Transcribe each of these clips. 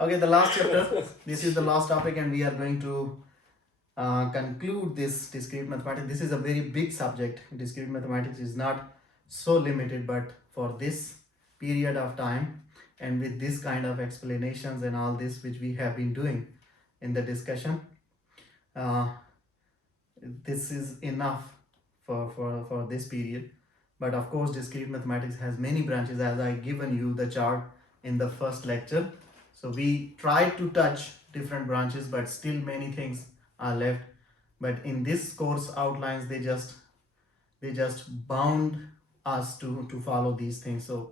Okay, the last chapter. This is the last topic, and we are going to conclude this discrete mathematics. This is a very big subject. Discrete mathematics is not so limited, but for this period of time and with this kind of explanations and all this which we have been doing in the discussion, uh, this is enough for this period. But of course, discrete mathematics has many branches, as I given you the chart in the first lecture. So we tried to touch different branches, but still many things are left. But in this course outlines, they just bound us to follow these things. So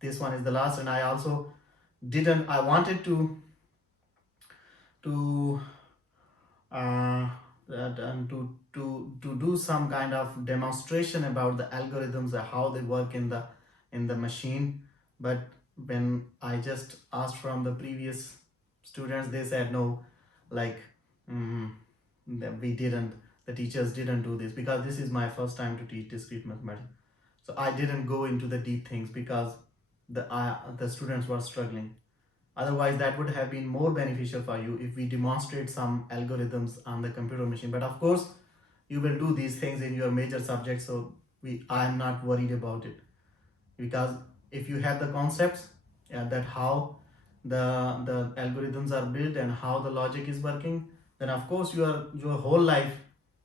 this one is the last, and I also didn't. I wanted to uh, and to do some kind of demonstration about the algorithms, how they work in the machine. But when I just asked from the previous students, they said no, like mm, that we didn't, the teachers didn't do this, because this is my first time to teach discrete mathematics. So I didn't go into the deep things because the students were struggling. Otherwise, that would have been more beneficial for you if we demonstrate some algorithms on the computer machine. But of course, you will do these things in your major subjects, so I am not worried about it. Because if you have the concepts, that how the algorithms are built and how the logic is working, then of course your whole life,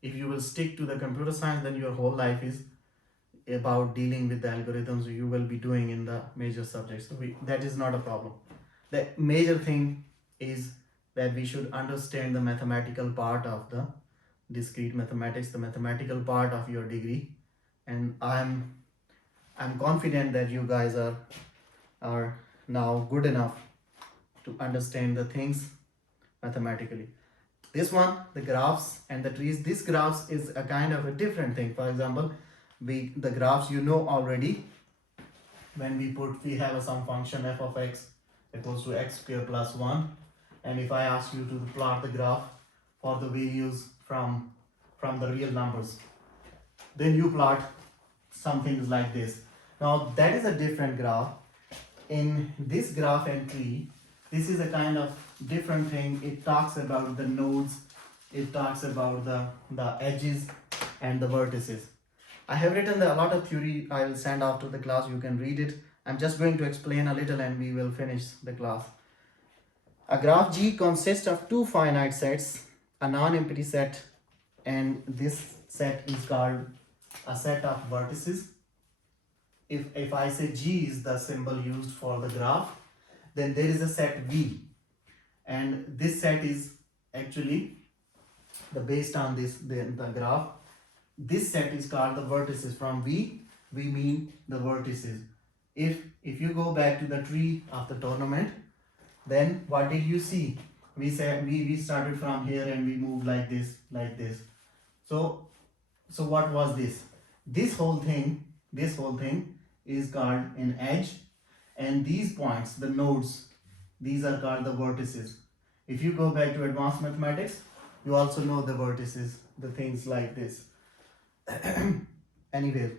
if you will stick to the computer science, then your whole life is about dealing with the algorithms you will be doing in the major subjects. So that is not a problem. The major thing is that we should understand the mathematical part of the discrete mathematics, the mathematical part of your degree. And I'm confident that you guys are now good enough to understand the things mathematically. This one, the graphs and the trees, this graphs is a kind of a different thing. For example, the graphs you know already. When we have some function f of x equals to x square plus 1, and if I ask you to plot the graph for the values from the real numbers, then you plot something like this. Now that is a different graph. In this graph and tree, this is a kind of different thing. It talks about the nodes, it talks about the edges and the vertices. I have written a lot of theory. I will send off to the class, you can read it. I'm just going to explain a little and we will finish the class. A graph G consists of two finite sets, a non-empty set, and this set is called a set of vertices. If I say G is the symbol used for the graph, then there is a set V, and this set is actually based on the graph. This set is called the vertices. From V, we mean the vertices. If you go back to the tree of the tournament, then what did you see? We said we started from here and we moved like this. So what was this? This whole thing is called an edge, and these points, the nodes, these are called the vertices. If you go back to advanced mathematics, you also know the vertices, the things like this. Anyway,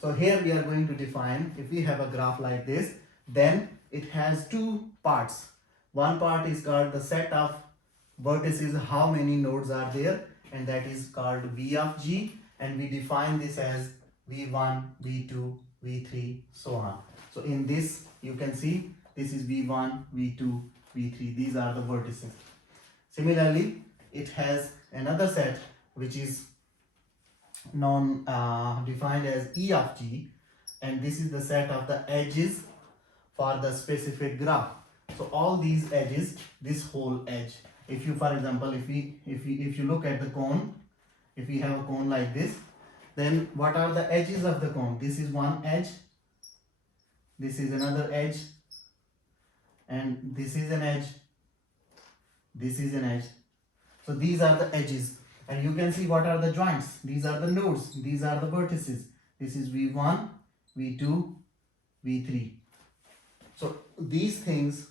so here we are going to define, if we have a graph like this, then it has two parts. One part is called the set of vertices, how many nodes are there, and that is called V of G, and we define this as V1, V2, V3, so on. So in this, you can see this is V1, V2, V3. These are the vertices. Similarly, it has another set which is defined as E of G, and this is the set of the edges for the specific graph. So all these edges, this whole edge, if you, for example, if you look at the cone, if we have a cone like this, then what are the edges of the cone? This is one edge, this is another edge, and this is an edge, this is an edge. So these are the edges, and you can see what are the joints. These are the nodes, these are the vertices. This is V1, V2, V3. So these things.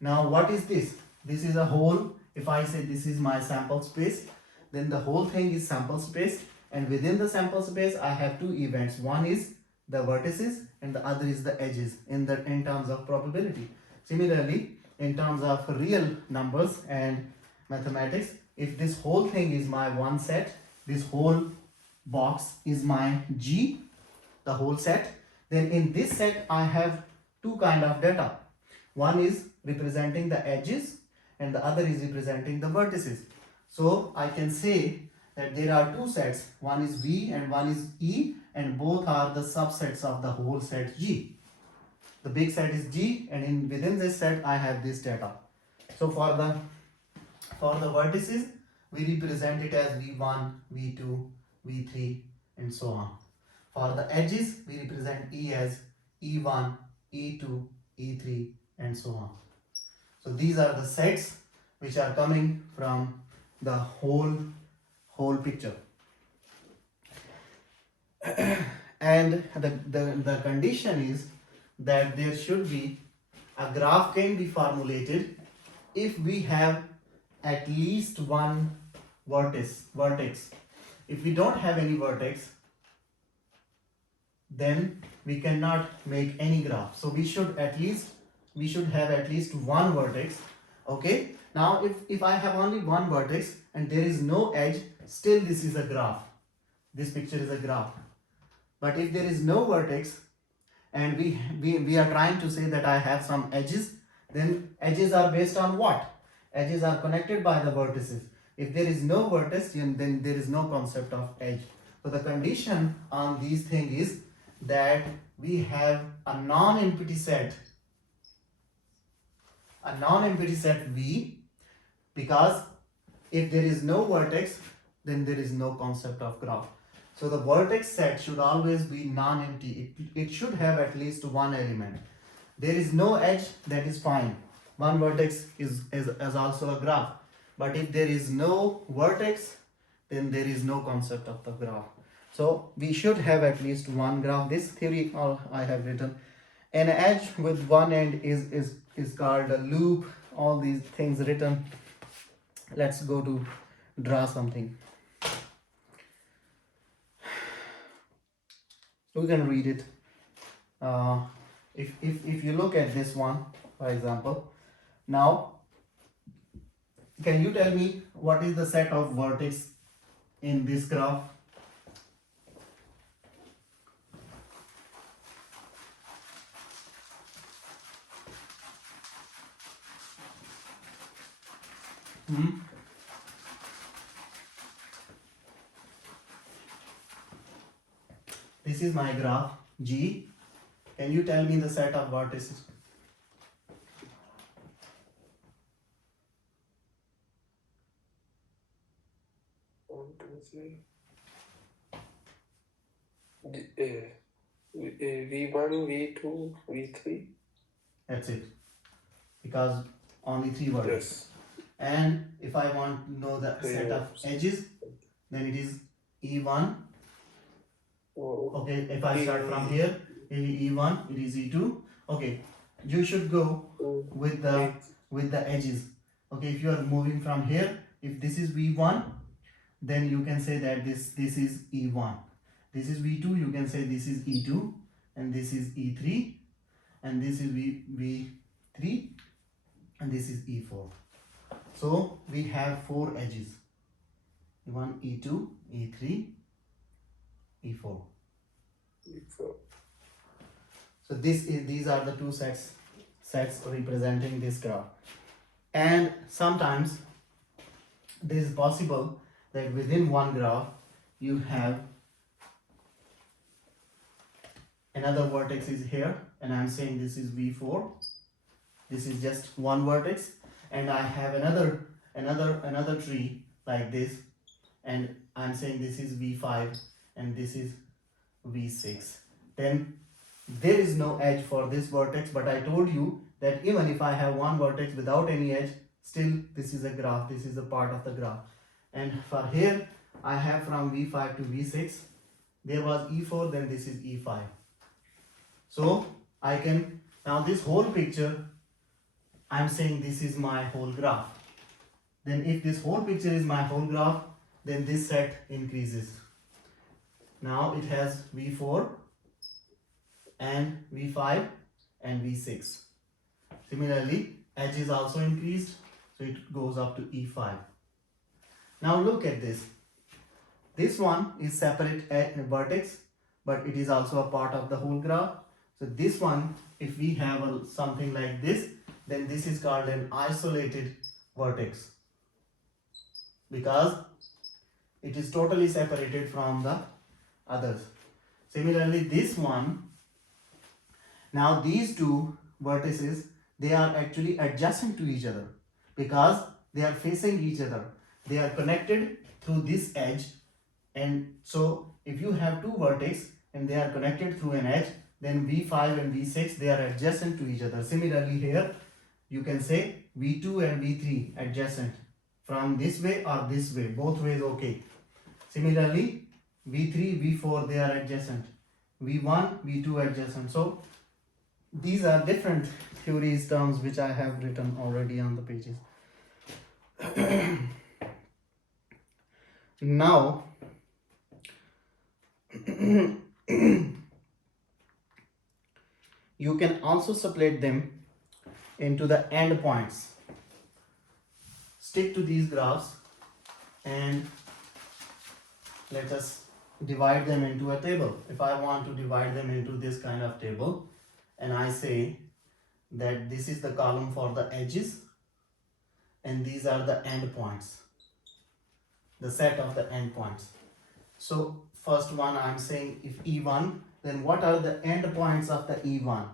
Now what is this? This is a whole. If I say this is my sample space, then the whole thing is sample space, and within the sample space I have two events. One is the vertices and the other is the edges in terms of probability. Similarly, in terms of real numbers and mathematics, if this whole thing is my one set, this whole box is my G, the whole set, then in this set I have two kind of data. One is representing the edges and the other is representing the vertices. So I can say that there are two sets, one is V and one is E, and both are the subsets of the whole set G. The big set is G, and within this set I have this data. So for the vertices we represent it as V1, V2, V3 and so on. For the edges we represent E as E1, E2, E3 and so on. So these are the sets which are coming from the whole picture. And the condition is that there should be a graph can be formulated if we have at least one vertex. If we don't have any vertex, then we cannot make any graph. So we should have at least one vertex. Okay, now if I have only one vertex and there is no edge, still this is a graph. This picture is a graph. But if there is no vertex and we are trying to say that I have some edges, then edges are based on what? Edges are connected by the vertices. If there is no vertex, then there is no concept of edge. So the condition on these things is that we have a non-empty set V, because if there is no vertex, then there is no concept of graph. So the vertex set should always be non-empty. It should have at least one element. There is no edge, that is fine. One vertex is also a graph. But if there is no vertex, then there is no concept of the graph. So we should have at least one graph. This theory I have written. An edge with one end is called a loop. All these things written. Let's go to draw something. We can read it. If you look at this one, for example, now can you tell me what is the set of vertex in this graph? This is my graph G. Can you tell me the set of vertices? V1, V2, V3. That's it. Because only three vertices. Yes. And if I want to know the set of edges, then it is E1. Okay, if I start from here, it is E1, it is E2. Okay, you should go with the edges. Okay, if you are moving from here, if this is V1, then you can say that this is E1. This is V2, you can say this is E2, and this is E3, and this is V3, and this is E4. So we have four edges: E1, E2, E3, E4. So these are the two sets representing this graph. And sometimes this is possible that within one graph you have another vertex is here, and I'm saying this is V4. This is just one vertex, and I have another tree like this, and I'm saying this is V5 and this is V6. Then there is no edge for this vertex, but I told you that even if I have one vertex without any edge, still this is a graph, this is a part of the graph. And for here I have from V5 to V6, there was E4, then this is E5. So I can, now this whole picture, I'm saying this is my whole graph. Then if this whole picture is my whole graph, then this set increases. Now it has V4 and V5 and V6. Similarly, edge is also increased, so it goes up to E5. Now look at this. This one is separate vertex, but it is also a part of the whole graph. So this one, if we have something like this, then this is called an isolated vertex, because it is totally separated from the others. Similarly, this one, now these two vertices, they are actually adjacent to each other because they are facing each other. They are connected through this edge, and so if you have two vertices and they are connected through an edge, then V5 and V6, they are adjacent to each other. Similarly here, you can say V2 and V3 adjacent from this way or this way, both ways okay. Similarly, V3, V4, they are adjacent. V1, V2 adjacent. So these are different theories terms which I have written already on the pages. Now, you can also split them into the endpoints. Stick to these graphs and let us divide them into a table. If I want to divide them into this kind of table, and I say that this is the column for the edges and these are the endpoints, the set of the endpoints. So first one, I'm saying if E1, then what are the endpoints of the E1?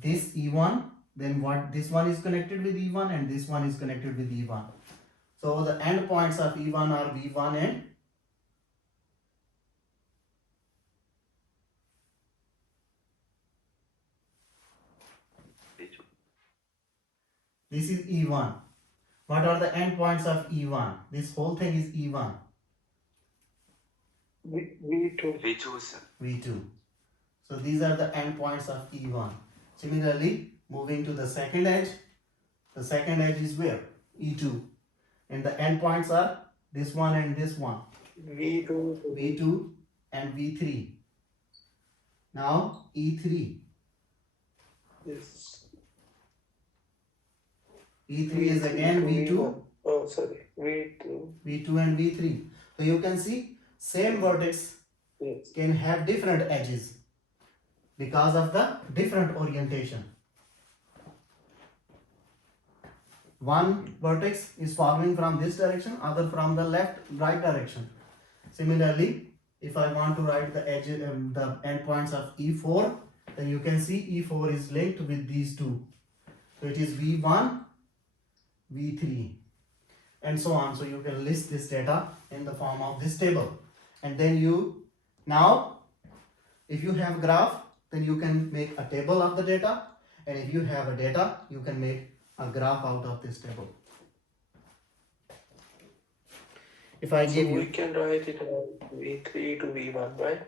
This E1, then what, this one is connected with E1 and this one is connected with E1. So the endpoints of E1 are V1 and this is E1. What are the endpoints of E1? This whole thing is E1. V2. V2, sir. V2. So these are the endpoints of E1. Similarly, moving to the second edge is where? E2. And the endpoints are this one and this one. V2 and V3. Now E3. Yes. E3 is again V2. Oh, sorry. V2. V2 and V3. So you can see same vertex Yes. can have different edges because of the different orientation. One vertex is following from this direction, other from the right direction. Similarly, if I want to write the edge, the endpoints of E4, then you can see E4 is linked with these two. So it is V1, V3, and so on. So you can list this data in the form of this table, and then you, now if you have graph, then you can make a table of the data, and if you have a data, you can make a graph out of this table. If I So give we you, can write it as V3 to V1, right?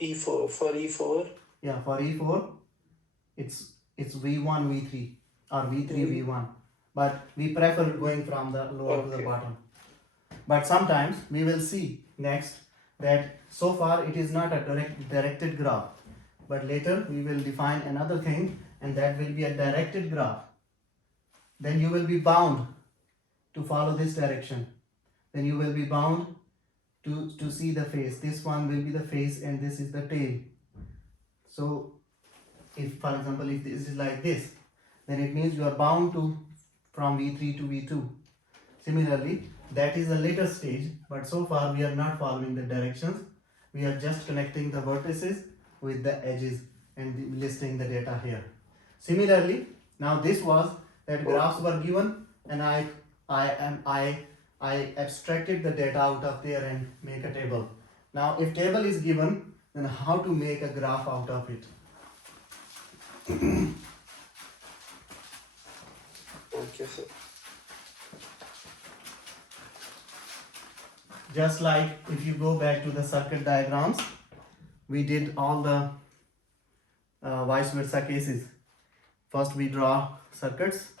E4 for E4. yeah, for E4 it's V1 V3 or V3 V1, but we prefer going from the lower to the Okay. bottom. But sometimes we will see next that so far it is not a directed graph, but later we will define another thing, and that will be a directed graph. Then you will be bound to follow this direction. Then you will be bound to see the face. This one will be the face and this is the tail. So if, for example, if this is like this, then it means you are bound to from V3 to V2. Similarly, that is a later stage, but so far we are not following the directions. We are just connecting the vertices with the edges and listing the data here. Similarly, now this was that graphs were given, and I abstracted the data out of there and make a table. Now if table is given, then how to make a graph out of it? Okay, sir. Just like if you go back to the circuit diagrams, we did all the vice versa cases. First we draw circuits,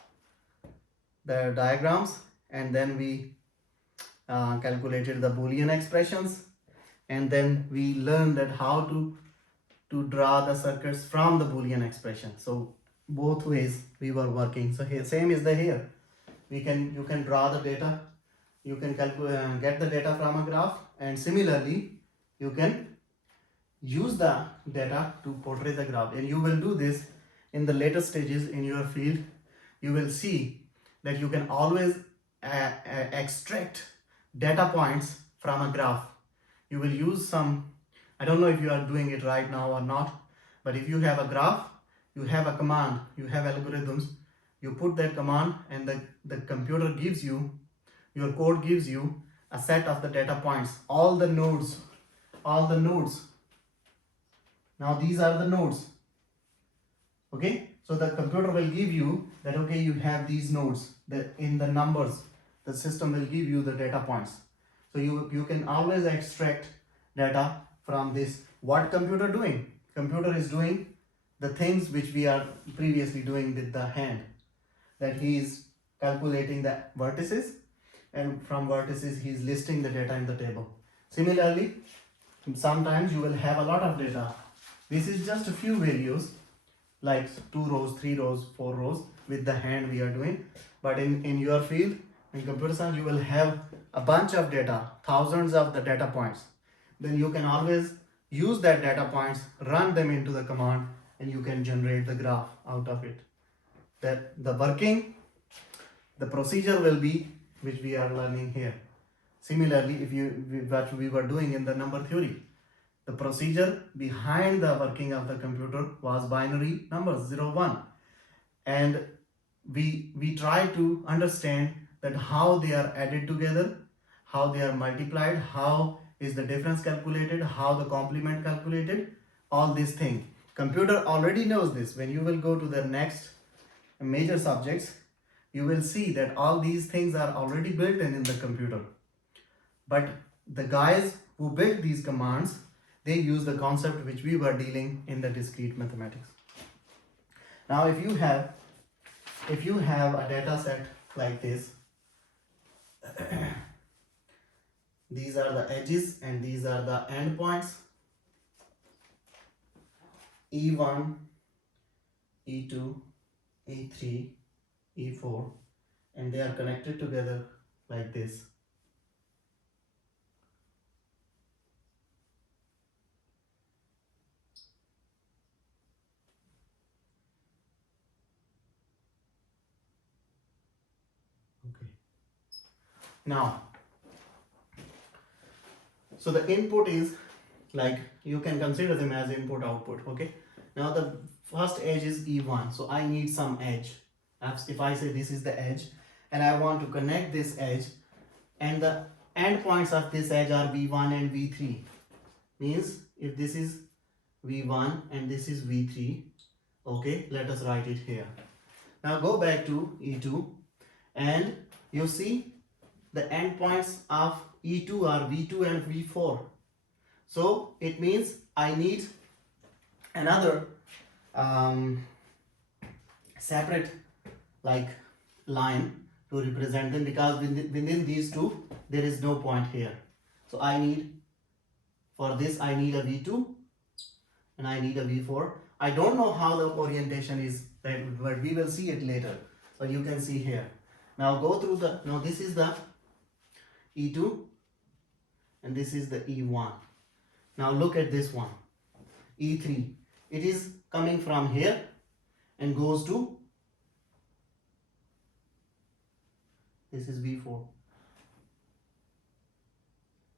the diagrams, and then we calculated the Boolean expressions, and then we learned that how to to draw the circuits from the Boolean expression. So both ways we were working. So here, same is the here. You can draw the data, you can get the data from a graph, and similarly you can use the data to portray the graph, and you will do this in the later stages in your field. You will see that you can always extract data points from a graph. You will use some, I don't know if you are doing it right now or not, but if you have a graph, you have a command, you have algorithms, you put that command, and the computer gives you, your code gives you a set of the data points, all the nodes. Now these are the nodes. Okay, so the computer will give you that, okay, you have these nodes, in the numbers the system will give you the data points. So you can always extract data from this. What computer doing? Computer is doing the things which we are previously doing with the hand, that he is calculating the vertices, and from vertices he is listing the data in the table. Similarly, sometimes you will have a lot of data. This is just a few values, like 2 rows, 3 rows, 4 rows. With the hand we are doing, but in your field, in computer science, you will have a bunch of data, thousands of the data points. Then you can always use that data points, run them into the command, and you can generate the graph out of it. That the procedure will be which we are learning here. Similarly, what we were doing in the number theory, the procedure behind the working of the computer was binary numbers 0, 1, and we try to understand that how they are added together, how they are multiplied, how is the difference calculated, how the complement calculated, all these things. Computer already knows this. When you will go to the next major subjects, you will see that all these things are already built in the computer. But the guys who built these commands, they use the concept which we were dealing in the discrete mathematics. Now if you have a data set like this, these are the edges and these are the endpoints, E1, E2, E3, E4, and they are connected together like this. Okay. Now, so the input is like, you can consider them as input output. Okay. Now the first edge is E1, so I need some edge. If I say this is the edge and I want to connect this edge, and the endpoints of this edge are V1 and V3, means if this is V1 and this is V3, okay, let us write it here. Now go back to E2 and you see the endpoints of E2 are V2 and V4. So it means I need another separate like line to represent them, because within these two there is no point here. So I need, for this I need a V2 and I need a V4. I don't know how the orientation is, but we will see it later. So you can see here. Now go through the, now this is the E2 and this is the E1. Now look at this one, E3. It is coming from here and goes to, this is V4.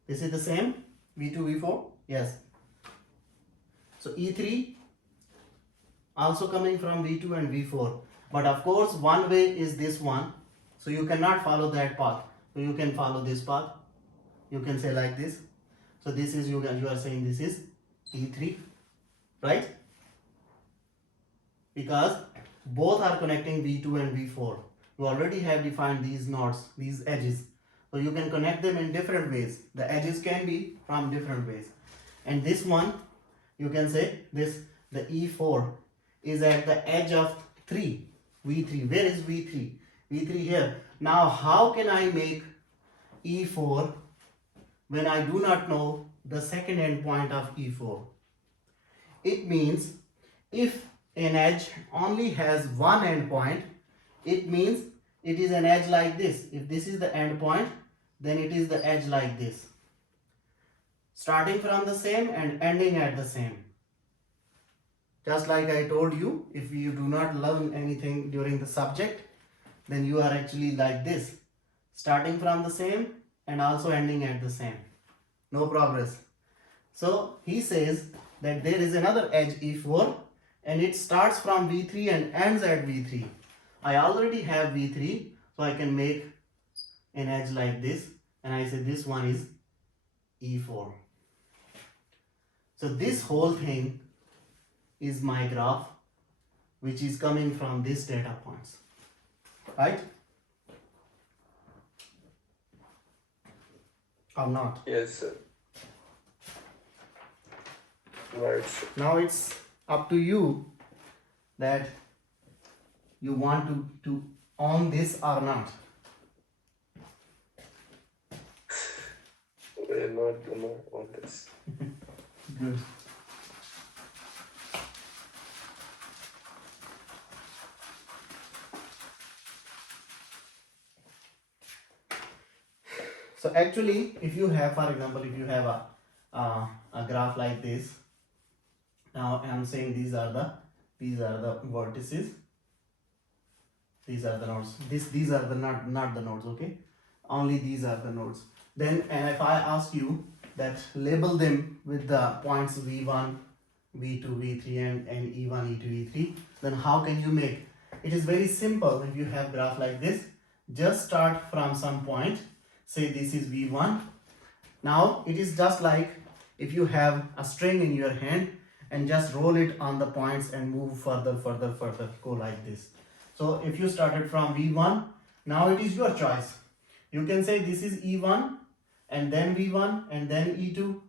This is the same, V2, V4, yes. So E3 also coming from V2 and V4. But of course, one way is this one. So you cannot follow that path. So you can follow this path. You can say like this. So this is, you are saying this is E3, right? Because both are connecting V2 and V4. You already have defined these nodes, these edges. So you can connect them in different ways. The edges can be from different ways. And this one, you can say this, the E4 is at the edge of 3, V3. Where is V3? V3 here. Now how can I make E4 when I do not know the second endpoint of E4? it means if an edge only has one endpoint, it means it is an edge like this. If this is the endpoint, then it is the edge like this, starting from the same and ending at the same. Just like I told you, if you do not learn anything during the subject, then you are actually like this, starting from the same and also ending at the same. No progress. So he says that there is another edge E4 and it starts from V3 and ends at V3. I already have V3, so I can make an edge like this, and I say this one is E4. So this whole thing is my graph, which is coming from these data points, right? Or not? Yes, sir. Right, sir. Now it's up to you that you want to own this or not. We're not gonna on this. Good. So actually, if you have, for example, if you have a graph like this, now I am saying these are the vertices, these are the nodes. These are the not the nodes, okay? Only these are the nodes. Then, and if I ask you that label them with the points V1, V2, V3 and E1, E2, E3, then how can you make? It is very simple. If you have graph like this, just start from some point, say this is V1. Now it is just like if you have a string in your hand and just roll it on the points and move further, go like this. So if you started from V1, now it is your choice. You can say this is E1 and then V1 and then E2,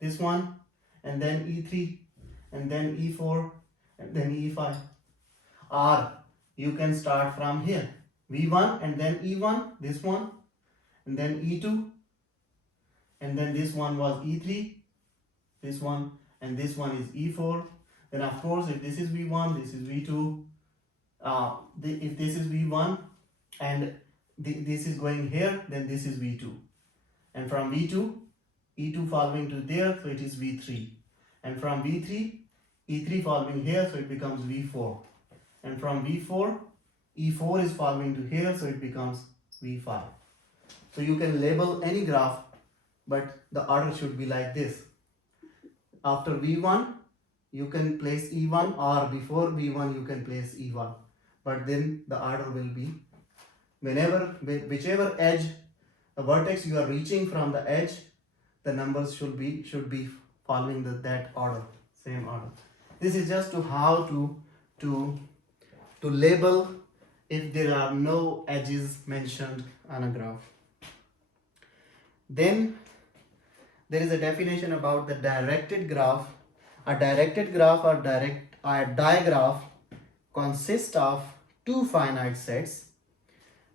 this one, and then E3 and then E4 and then E5. Or you can start from here, V1 and then E1, this one, and then E2, and then this one was E3, this one, and this one is E4. Then of course, if this is V1, this is V2. If this is V1 and this is going here, then this is V2. And from V2, E2 following to there, so it is V3. And from V3, E3 following here, so it becomes V4. And from V4, E4 is following to here, so it becomes V5. So you can label any graph, but the order should be like this. After V1, you can place E1, or before V1, you can place E1. But then the order will be, whichever edge, the vertex you are reaching from the edge, the numbers should be following that order, same order. This is just to how to label if there are no edges mentioned on a graph. Then there is a definition about the directed graph. A directed graph or digraph consists of two finite sets,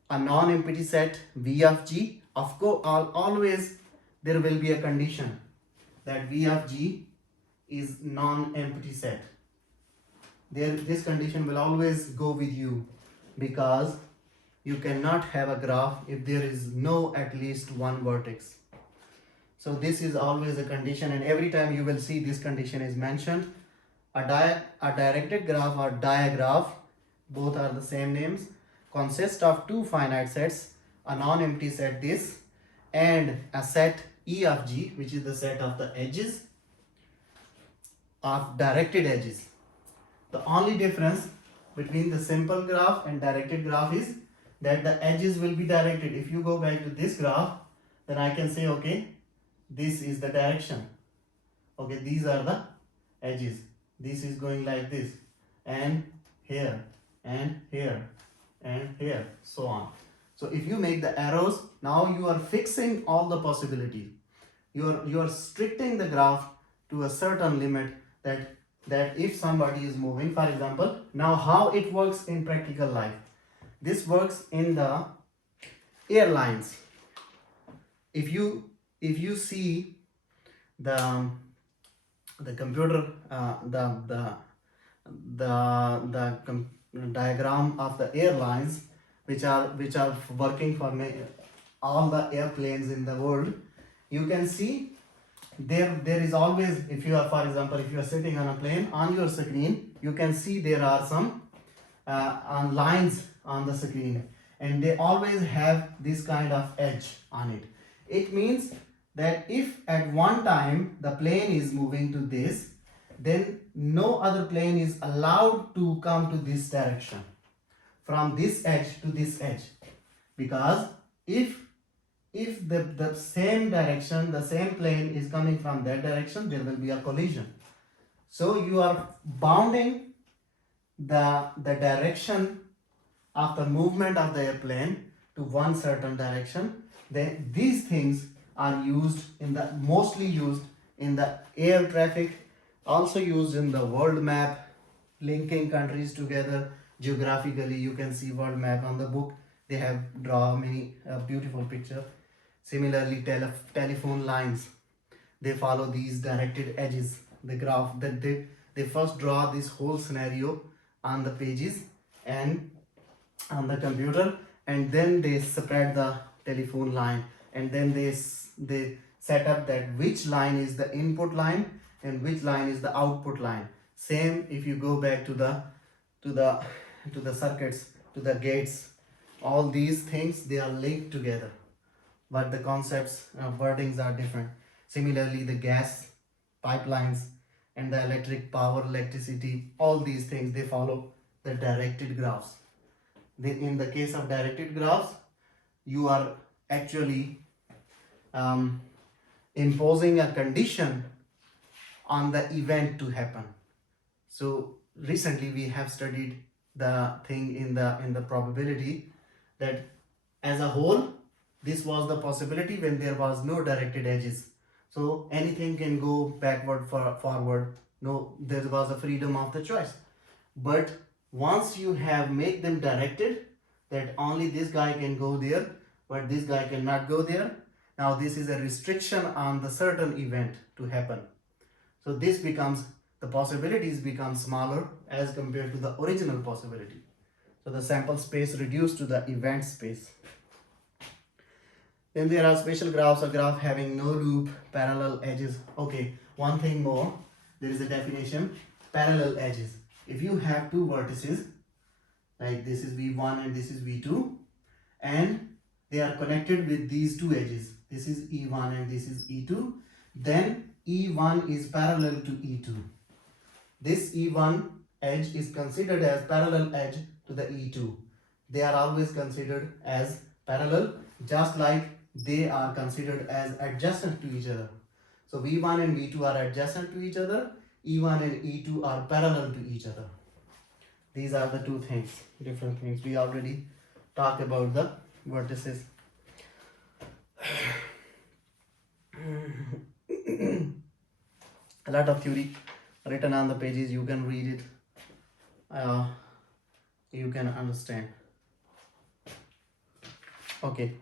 a non-empty set V of G. Of course, always there will be a condition that V of G is non-empty set. This condition will always go with you, because you cannot have a graph if there is no at least one vertex. So this is always a condition, and every time you will see this condition is mentioned. A directed graph or digraph, both are the same names, consists of two finite sets, a non-empty set this, and a set E of G, which is the set of the edges, of directed edges. The only difference between the simple graph and directed graph is that the edges will be directed. If you go back to this graph, then I can say, okay, this is the direction. Okay, these are the edges. This is going like this, and here, and here, and here, so on. So if you make the arrows, now you are fixing all the possibilities. You are restricting the graph to a certain limit, that if somebody is moving, for example, now how it works in practical life. This works in the airlines. If you see the the computer, diagram of the airlines, which are working for all the airplanes in the world, you can see there is always, if you are, for example, if you are sitting on a plane, on your screen you can see there are some on lines on the screen, and they always have this kind of edge on it. It means that if at one time the plane is moving to this, then no other plane is allowed to come to this direction, from this edge to this edge, because if the same direction, the same plane is coming from that direction, there will be a collision. So you are bounding the direction of the movement of the airplane to one certain direction. Then these things are used in the, mostly used in the air traffic, also used in the world map, linking countries together geographically. You can see world map on the book, they have draw many beautiful picture. Similarly, telephone lines, they follow these directed edges. The graph that they first draw this whole scenario on the pages and on the computer, and then they spread the telephone line, and then they set up that which line is the input line and which line is the output line. Same if you go back to the circuits, to the gates, all these things, they are linked together, but the concepts, wordings are different. Similarly, the gas pipelines and the electric power, electricity, all these things, they follow the directed graphs. In the case of directed graphs, you are actually imposing a condition on the event to happen. So recently we have studied the thing in the probability, that as a whole, this was the possibility when there was no directed edges. So anything can go backward, forward. No, there was a freedom of the choice. But once you have made them directed, that only this guy can go there, but this guy cannot go there. Now this is a restriction on the certain event to happen. So this becomes, the possibilities become smaller as compared to the original possibility. So the sample space reduced to the event space. Then there are spatial graphs, a graph having no loop, parallel edges. Okay, one thing more, there is a definition, parallel edges. If you have two vertices, like this is V1 and this is V2, and they are connected with these two edges, this is E1 and this is E2, then E1 is parallel to E2. This E1 edge is considered as parallel edge to the E2. They are always considered as parallel, just like they are considered as adjacent to each other. So V1 and V2 are adjacent to each other, E1 and E2 are parallel to each other. These are the two things, different things. We already talked about the vertices. A lot of theory written on the pages, you can read it, you can understand. Okay,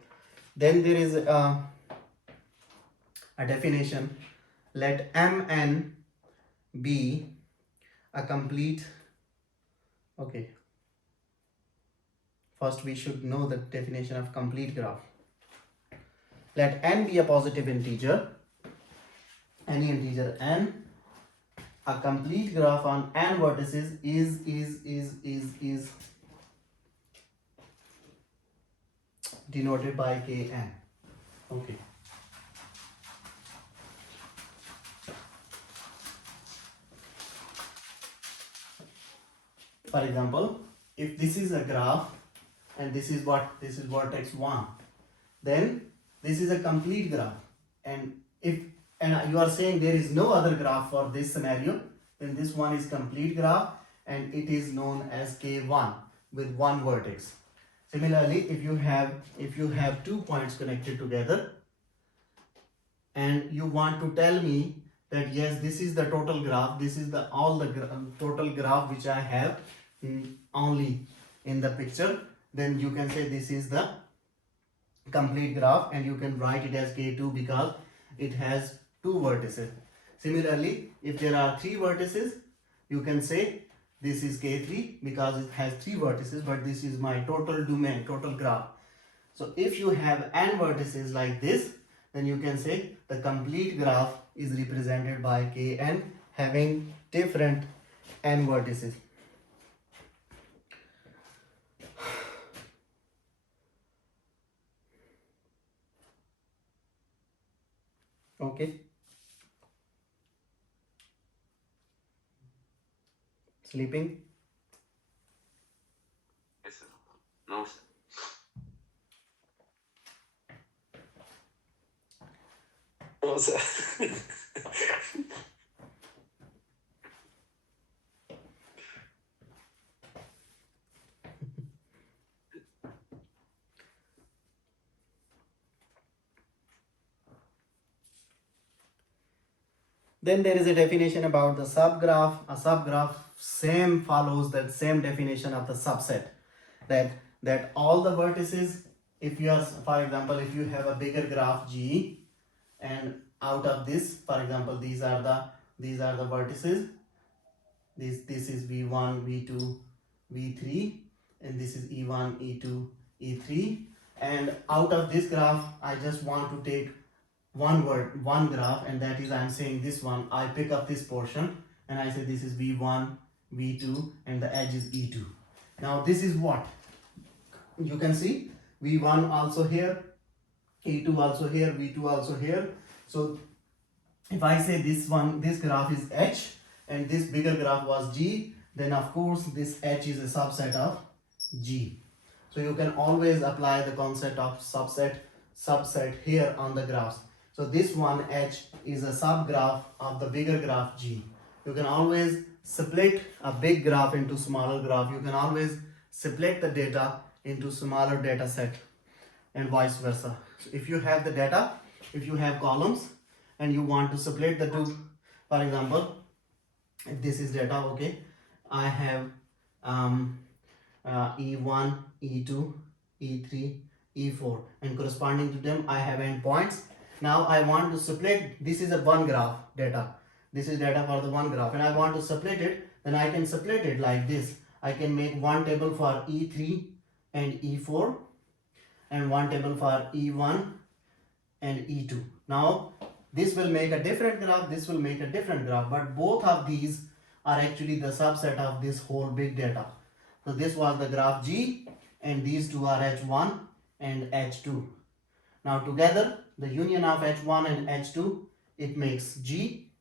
then there is a definition. Let Mn be a complete, okay, first we should know the definition of complete graph. Let n be a positive integer, any integer n. A complete graph on n vertices is denoted by Kn. Okay. For example, if this is a graph and this is vertex 1, then this is a complete graph. And if you are saying there is no other graph for this scenario, then this one is complete graph and it is known as K1 with one vertex. Similarly, if you have 2 points connected together and you want to tell me that yes, this is the total graph, this is the total graph which I have only in the picture, then you can say this is the complete graph and you can write it as K2 because it has 2 vertices. Similarly, if there are 3 vertices, you can say this is K3 because it has 3 vertices, but this is my total domain, total graph. So if you have n vertices like this, then you can say the complete graph is represented by Kn having different n vertices. Okay. Sleeping? Yes, sir. No, sir. No, sir. Then there is a definition about the subgraph. A subgraph same follows that same definition of the subset. That all the vertices, if you are, for example, if you have a bigger graph G, and out of this, for example, these are the vertices. This is V1, V2, V3, and this is E1, E2, E3. And out of this graph, I just want to take one graph, and that is I'm saying this one. I pick up this portion and I say this is V1, V2, and the edge is E2. Now this is what you can see, V1 also here, E2 also here, V2 also here. So if I say this graph is H and this bigger graph was G, then of course this H is a subset of G. So you can always apply the concept of subset here on the graphs. So this one H is a subgraph of the bigger graph G. You can always split a big graph into smaller graph. You can always split the data into smaller data set and vice versa. So if you have the data, if you have columns and you want to split the two, for example, if this is data, okay, I have E1, E2, E3, E4, and corresponding to them I have endpoints. Now I want to split, this is a one graph data, this is data for the one graph, and I want to split it, then I can split it like this. I can make one table for E3 and E4 and one table for E1 and E2. Now this will make a different graph, this will make a different graph, but both of these are actually the subset of this whole big data. So this was the graph G, and these two are H1 and H2. Now together, the union of H1 and H2, it makes G,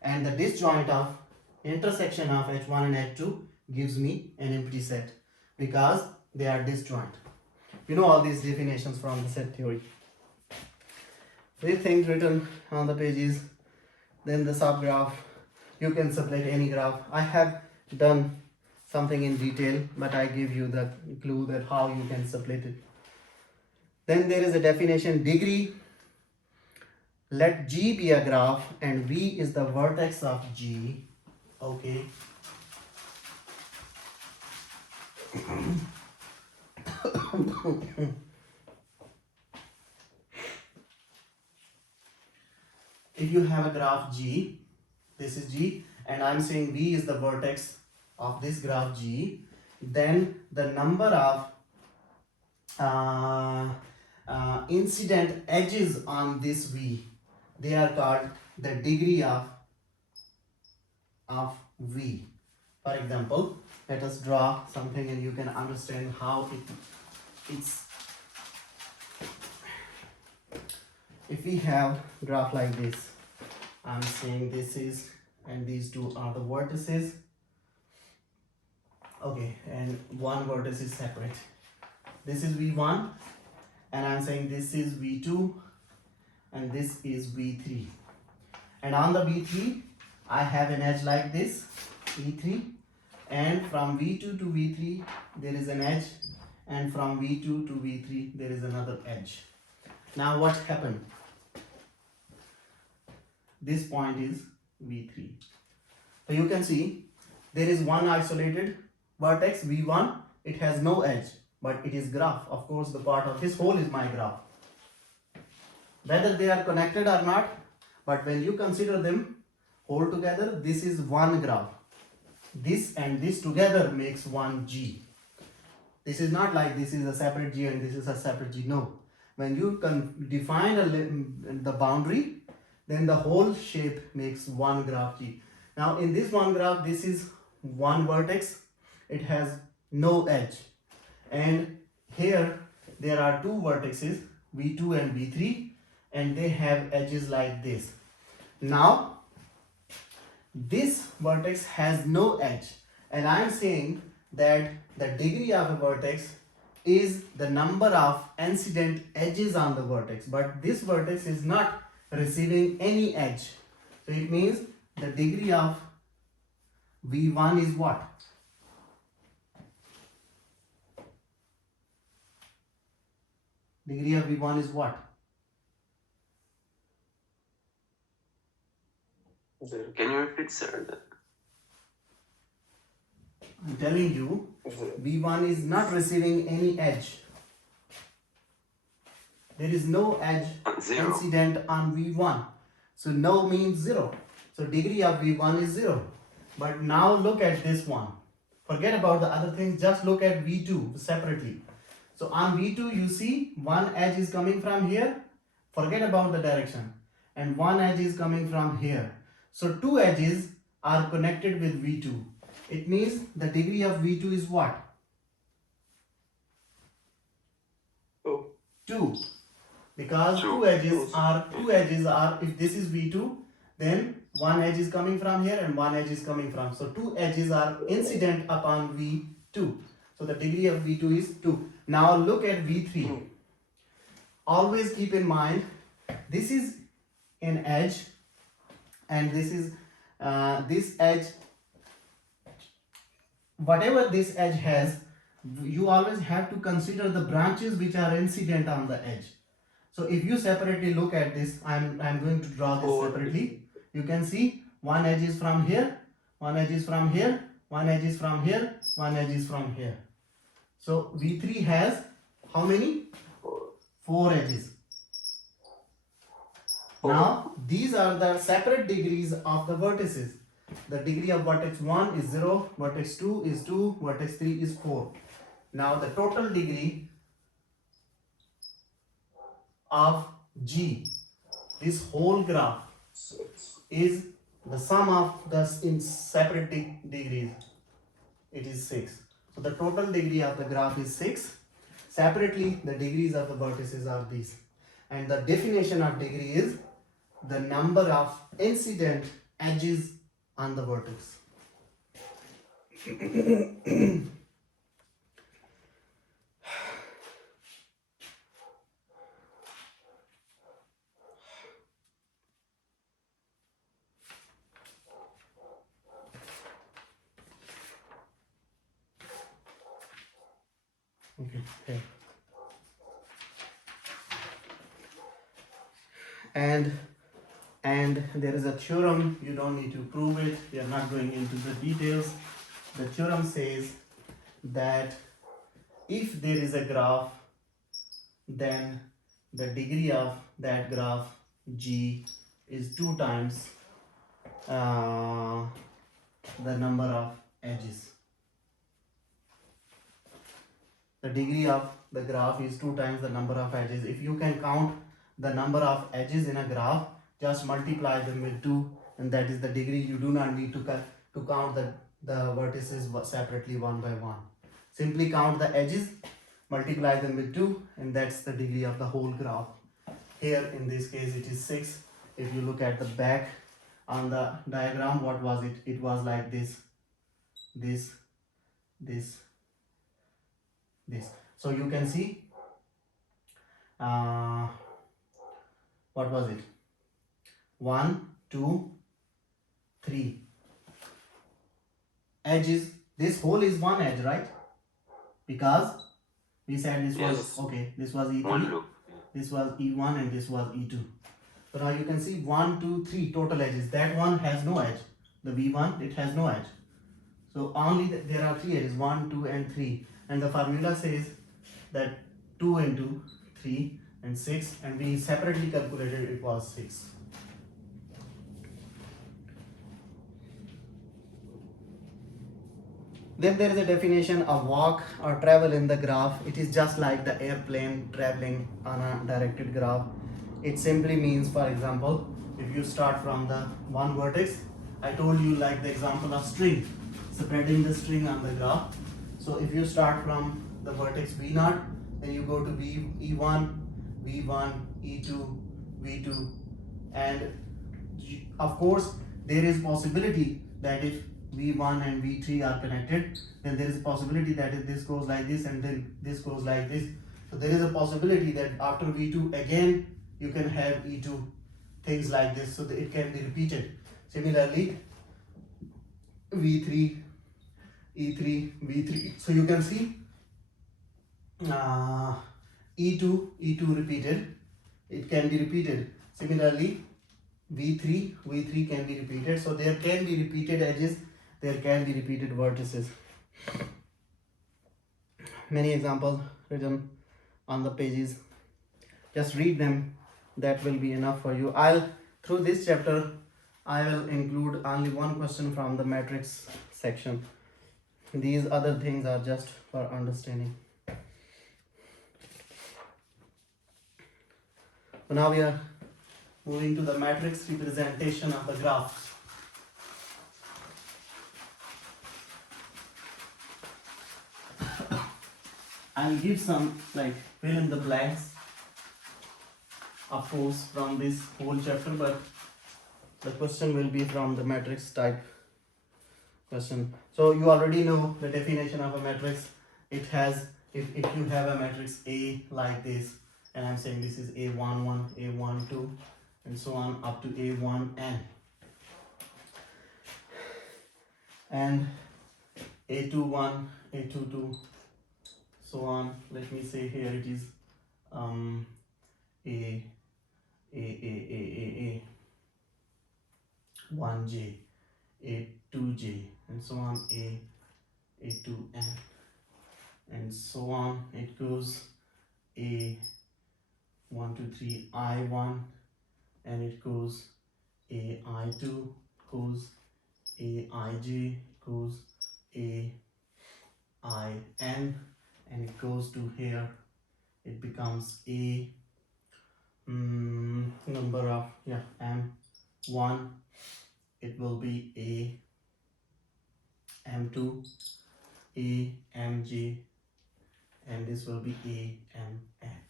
and the disjoint of intersection of H1 and H2 gives me an empty set because they are disjoint. You know all these definitions from the set theory. Three things written on the pages, then the subgraph. You can split any graph. I have done something in detail, but I give you the clue that how you can split it. Then there is a definition, degree. Let G be a graph and V is the vertex of G. Okay. If you have a graph G, this is G, and I'm saying V is the vertex of this graph G, then the number of incident edges on this V, they are called the degree of V. For example, let us draw something and you can understand how it's. If we have graph like this, I'm saying this is, and these two are the vertices. Okay, and one vertex is separate. This is V1, and I'm saying this is V2, and this is V3. And on the V3, I have an edge like this, E3, and from V2 to V3, there is an edge, and from V2 to V3, there is another edge. Now what happened? This point is V3. So you can see there is one isolated vertex V1, it has no edge, but it is graph. Of course, the part of this whole is my graph. Whether they are connected or not, but when you consider them, hold together, this is one graph. This and this together makes one G. This is not like this is a separate G and this is a separate G. No. When you define the boundary, then the whole shape makes one graph G. Now in this one graph, this is one vertex. It has no edge. And here there are two vertices, V2 and V3, and they have edges like this. Now this vertex has no edge, and I am saying that the degree of a vertex is the number of incident edges on the vertex, but this vertex is not receiving any edge. So it means the degree of V1 is what? Degree of V1 is what? Zero. Can you repeat, sir? I'm telling you, Zero. V1 is not receiving any edge. There is no edge Zero. incident on V1. So no means 0. So degree of V1 is 0. But now look at this one. Forget about the other things, just look at V2 separately. So on V2 you see one edge is coming from here. Forget about the direction. And one edge is coming from here. So two edges are connected with V2. It means the degree of V2 is what? Oh. 2. Because Two. two edges are, if this is V2, then one edge is coming from here and one edge is coming from. So two edges are incident upon V2. So the degree of V2 is 2. Now look at V3. Always keep in mind, this is an edge and this is this edge. Whatever this edge has, you always have to consider the branches which are incident on the edge. So if you separately look at this, I'm going to draw this separately. You can see one edge is from here, one edge is from here, one edge is from here, one edge is from here. So V3 has how many? 4 edges. Now these are the separate degrees of the vertices. The degree of vertex 1 is 0, vertex 2 is 2, vertex 3 is 4. Now the total degree of G, this whole graph, is the sum of the in separate degrees. It is 6. So the total degree of the graph is 6. Separately, the degrees of the vertices are these. And the definition of degree is the number of incident edges on the vertex. Okay. And there is a theorem, you don't need to prove it, we are not going into the details. The theorem says that if there is a graph, then the degree of that graph G is 2 times the number of edges. The degree of the graph is 2 times the number of edges. If you can count the number of edges in a graph, just multiply them with 2, and that is the degree. You do not need to count the vertices separately one by one. Simply count the edges, multiply them with 2, and that's the degree of the whole graph. Here in this case it is 6. If you look at the back on the diagram, what was it? It was like this. So you can see what was it? 1, 2, 3 edges. This whole is one edge, right? Because we said this was Yes. okay. This was One E3, loop. this was E1, and this was E2. So now you can see 1, 2, 3 total edges. That one has no edge. The V1, it has no edge. So only there are 3 edges, 1, 2, and 3. And the formula says that 2 into 3 and 6, and we separately calculated it was 6. Then there is a definition of walk or travel in the graph. It is just like the airplane traveling on a directed graph. It simply means, for example, if you start from the one vertex, I told you like the example of string, spreading the string on the graph. So if you start from the vertex V0, then you go to E1, V1, E2, V2, and of course there is possibility that if V1 and V3 are connected, then there is a possibility that if this goes like this and then this goes like this. So there is a possibility that after V2 again you can have E2, things like this, so that it can be repeated. Similarly, V3, E3, V3. So you can see E2 repeated. It can be repeated. Similarly, V3 can be repeated. So there can be repeated edges. There can be repeated vertices. Many examples written on the pages. Just read them. That will be enough for you. Through this chapter, I will include only one question from the matrix section. These other things are just for understanding. So now we are moving to the matrix representation of the graph. I'll give some like fill in the blanks, of course, from this whole chapter, but the question will be from the matrix type question. So you already know the definition of a matrix. It has, if you have a matrix A like this, and I'm saying this is A11, A12, and so on up to A1n, and A21, A22, so on. Let me say here it is A 1j, A 2j, and so on, A 2n, and so on. It goes A 1 2 3 I1, and it goes A I2, goes A IJ, goes A IN, and it goes to here. It becomes A number of M1. It will be A M2, A MJ, and this will be A MN.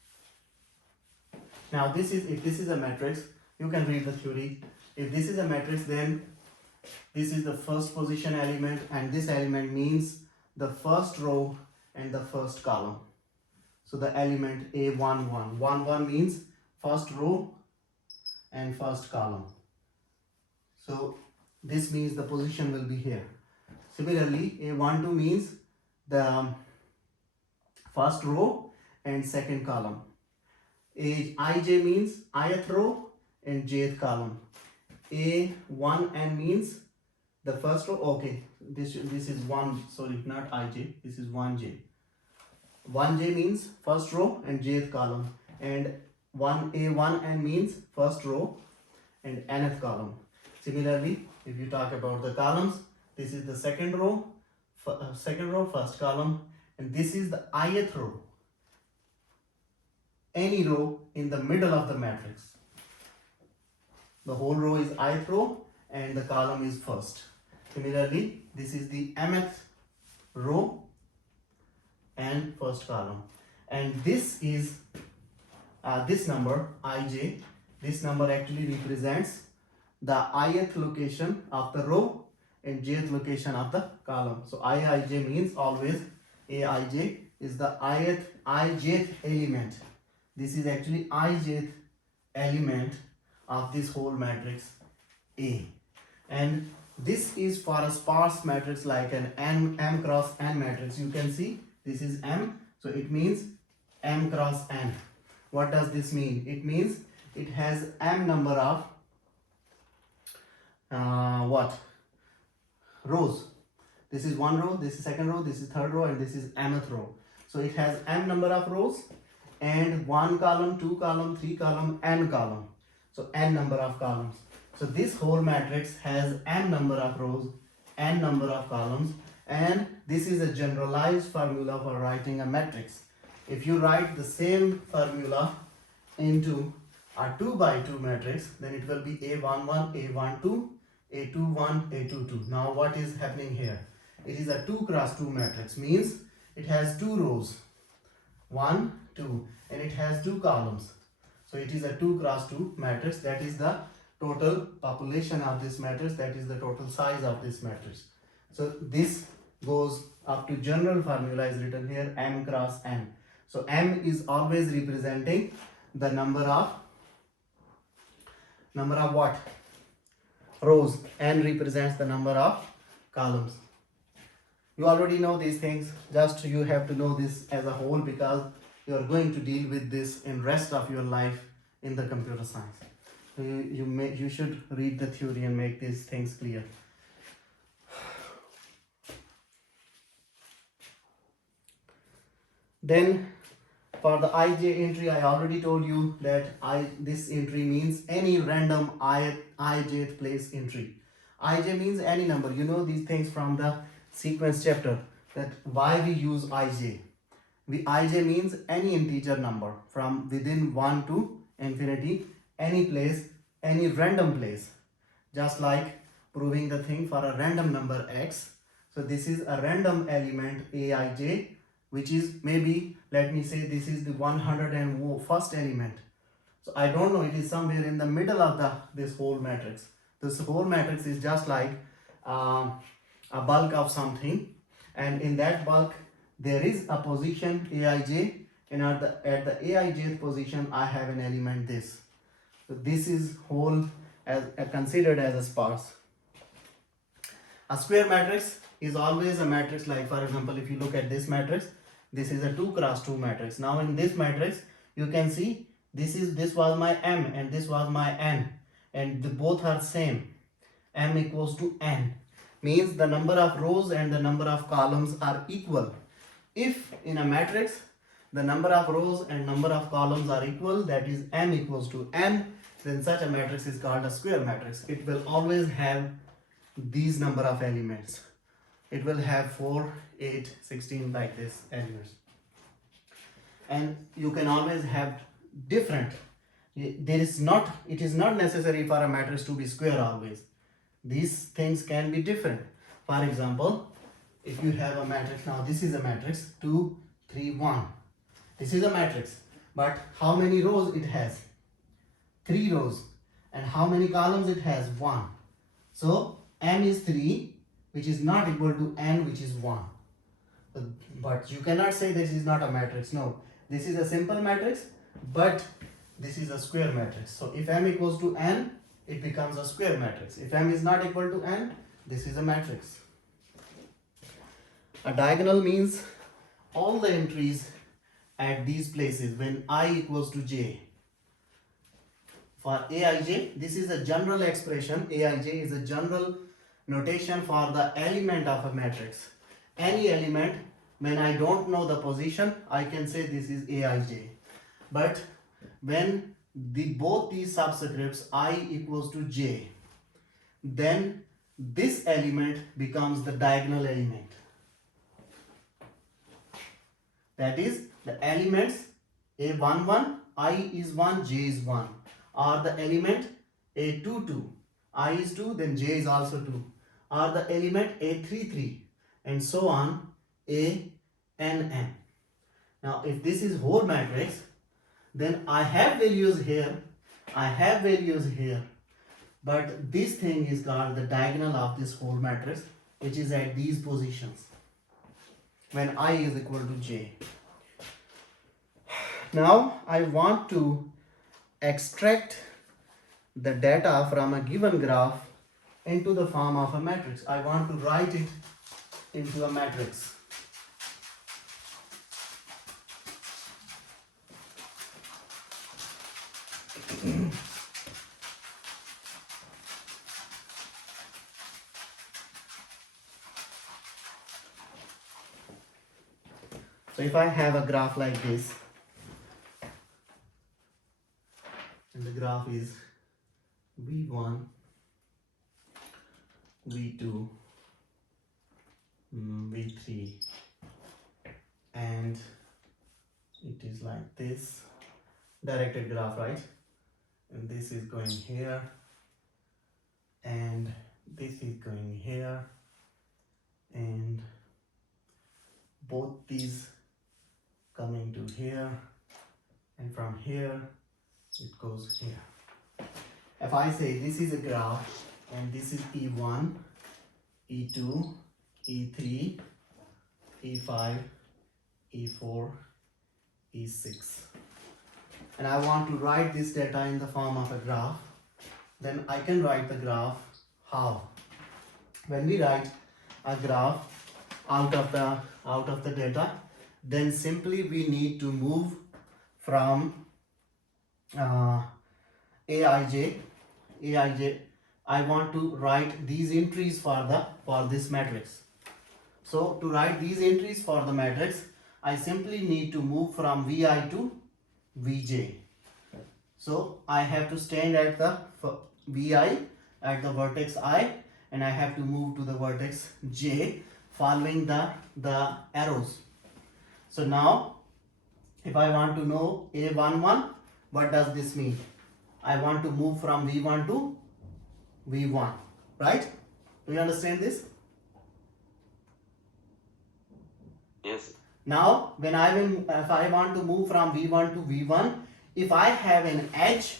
Now this is, if this is a matrix, you can read the theory. If this is a matrix, then this is the first position element, and this element means the first row and the first column. So the element A11, 11 means first row and first column. So this means the position will be here. Similarly, A12 means the first row and second column. Ij means ith row and jth column. A1n means the first row. Okay, this is one, sorry, not ij, this is 1j. 1j means first row and jth column, and A1n means first row and nth column. Similarly, if you talk about the columns, this is the second row, first column, and this is the ith row, any row in the middle of the matrix. The whole row is ith row and the column is first. Similarly, this is the mth row and first column, and this is this number ij. This number actually represents the ith location of the row and jth location of the column. So iij means always aij is the ijth element. This is actually ijth element of this whole matrix A, and this is for a sparse matrix like an m cross n matrix. You can see this is m, so it means m cross n. What does this mean? It means it has m number of rows. This is one row, this is second row, this is third row, and this is mth row. So it has m number of rows and 1 column, 2 column, 3 column, n column. So n number of columns. So this whole matrix has n number of rows, n number of columns, And this is a generalized formula for writing a matrix. If you write the same formula into a 2 by 2 matrix, then it will be A11, A12, A21, A22. Now what is happening here? It is a 2 cross 2 matrix, means it has 2 rows, 1, 2, and it has 2 columns. So it is a 2 cross 2 matrix. That is the total population of this matrix. That is the total size of this matrix. So this goes up to general formula is written here, m cross n. So m is always representing the number of what? Rows. N represents the number of columns. You already know these things, just you have to know this as a whole, because you are going to deal with this in rest of your life in the computer science. So you should read the theory and make these things clear. Then for the ij entry, I already told you that this entry means any random ijth place entry. Ij means any number. You know these things from the sequence chapter, that why we use ij. Ij means any integer number from within 1 to infinity, any place, any random place. Just like proving the thing for a random number x. So this is a random element aij, which is maybe, let me say this is the 101st element. So I don't know, it is somewhere in the middle of this whole matrix. This whole matrix is just like a bulk of something, and in that bulk there is a position aij, and at the aijth position I have an element this. So this is whole as considered as a sparse. A square matrix is always a matrix, like for example, if you look at this matrix, this is a 2 cross 2 matrix. Now in this matrix you can see this was my m and this was my n, and both are same. M equals to n means the number of rows and the number of columns are equal. If in a matrix the number of rows and number of columns are equal, that is m equals to n, then such a matrix is called a square matrix. It will always have these number of elements. It will have 4, 8, 16 like this elements. And you can always have different. It is not necessary for a matrix to be square always. These things can be different. For example, if you have a matrix, now this is a matrix 2, 3, 1. This is a matrix, but how many rows it has? 3 rows. And how many columns it has? 1. So m is 3, which is not equal to n, which is 1. But you cannot say this is not a matrix. No, this is a simple matrix, but this is a square matrix. So if m equals to n, it becomes a square matrix. If m is not equal to n, this is a matrix. A diagonal means all the entries at these places when I equals to j. For aij, this is a general expression. Aij is a general notation for the element of a matrix. Any element, when I don't know the position, I can say this is aij. But when both these subscripts I equals to j, then this element becomes the diagonal element. That is, the elements a11, I is 1, j is 1, or the element a22, I is 2, then j is also 2, or the element a33, and so on, ann. Now if this is whole matrix, then I have values here, I have values here, but this thing is called the diagonal of this whole matrix, which is at these positions when I is equal to j. Now I want to extract the data from a given graph into the form of a matrix. I want to write it into a matrix. So if I have a graph like this, and the graph is V1, V2, V3, and it is like this directed graph, right? And this is going here, and this is going here, and both these coming to here, and from here it goes here. If I say this is a graph and this is E1, E2, E3, E5, E4, E6, and I want to write this data in the form of a graph, then I can write the graph how? When we write a graph out of the data, then simply we need to move from Aij. I want to write these entries for this matrix. So to write these entries for the matrix, I simply need to move from Vi to Vj. So I have to stand at the Vi at the vertex I, and I have to move to the vertex j following the arrows. So now if I want to know A11, what does this mean? I want to move from V1 to V1, right? Do you understand this? Yes. Now if I want to move from V1 to V1, if I have an edge,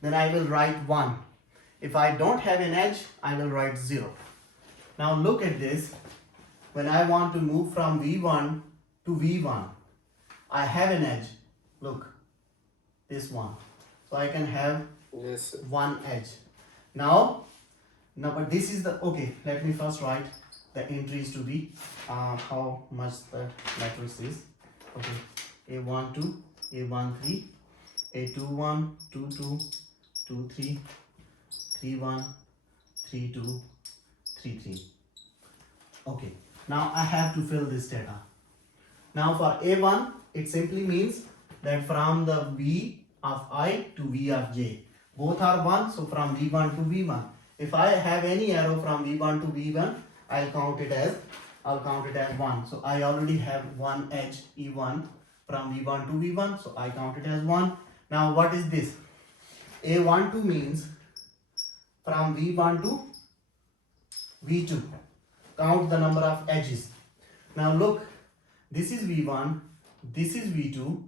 then I will write 1. If I don't have an edge, I will write 0. Now look at this. When I want to move from V1 to V1, I have an edge. Look, this one. So I can have Yes, sir. one edge. Now, but this is the, okay, let me first write the entries to be how much the matrix is. Okay, A12, A13, A21, 22, 23, 31, 32, 33. Okay, now I have to fill this data. Now for A1, it simply means that from the V of I to V of j, both are 1, so from V1 to V1. If I have any arrow from V1 to V1, I'll count it as 1. So I already have one edge E1 from V1 to V1, so I count it as 1. Now what is this? A12 means from V1 to V2. Count the number of edges. Now look, this is V1, this is V2,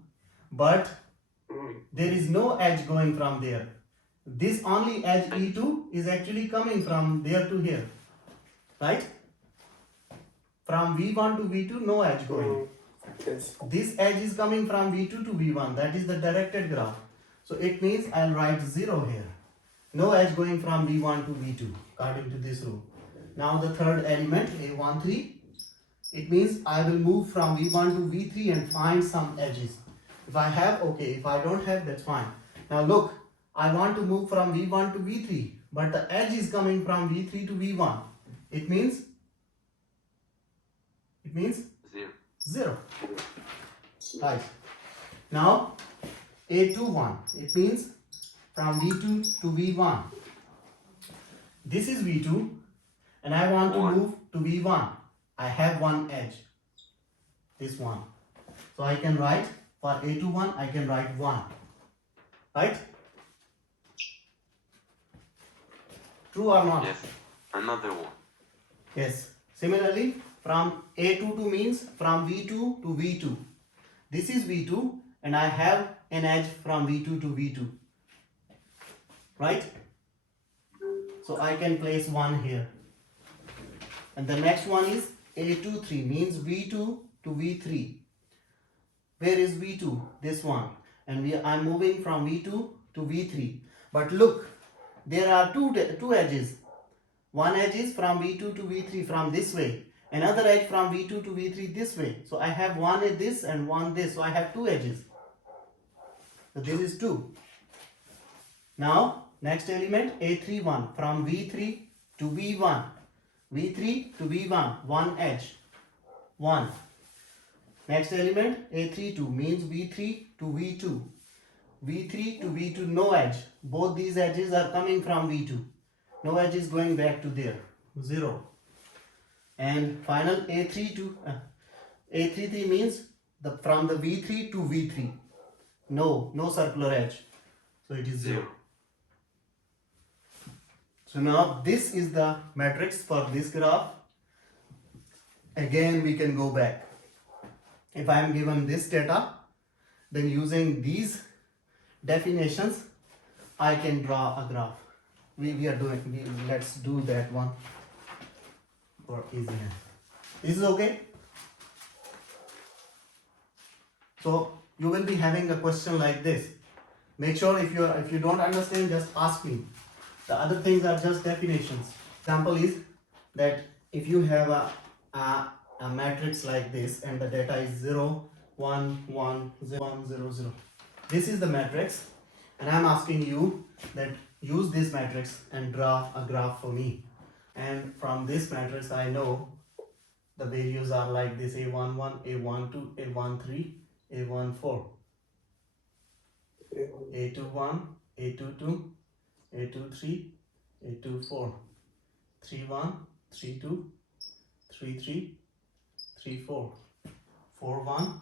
but there is no edge going from there. This only edge E2 is actually coming from there to here, right? From V1 to V2, no edge going. Yes. This edge is coming from V2 to V1, that is the directed graph. So it means I'll write 0 here. No edge going from V1 to V2 according to this rule. Now the third element, A13, it means I will move from V1 to V3 and find some edges. If I have, okay. If I don't have, that's fine. Now look, I want to move from V1 to V3, but the edge is coming from V3 to V1. It means 0. Right. Now A21, it means from V2 to V1. This is V2 and I want to move to V1. I have one edge, this one. So I can write for A21, I can write 1. Right? True or not? Yes. Another one. Yes. Similarly, from A22 means from V2 to V2. This is V2 and I have an edge from V2 to V2. Right? So I can place 1 here. And the next one is A23 means V2 to V3. Where is V2? This one. And I'm moving from V2 to V3. But look, there are two edges. One edge is from V2 to V3 from this way. Another edge from V2 to V3 this way. So I have one at this and one this. So I have 2 edges. So this is 2. Now, next element A31 from V3 to V1. V3 to V1, one edge. 1. Next element A32 means V3 to V2. V3 to V2, no edge. Both these edges are coming from V2. No edge is going back to there. 0. and final A3 to A33 means the from the V3 to V3. No circular edge. So it is 0. So now this is the matrix for this graph. Again we can go back. If I am given this data, then using these definitions I can draw a graph. Let's do that one for easiness. This is okay? So you will be having a question like this. Make sure if you don't understand, just ask me. The other things are just definitions. Example is that if you have a matrix like this and the data is 0, 1, 1, 0, 1, 0, 0. This is the matrix, and I'm asking you that use this matrix and draw a graph for me. And from this matrix I know the values are like this: A11, A12, A13, A14, A21, A22, A23, A24, 31, 32, 33, 34, 41,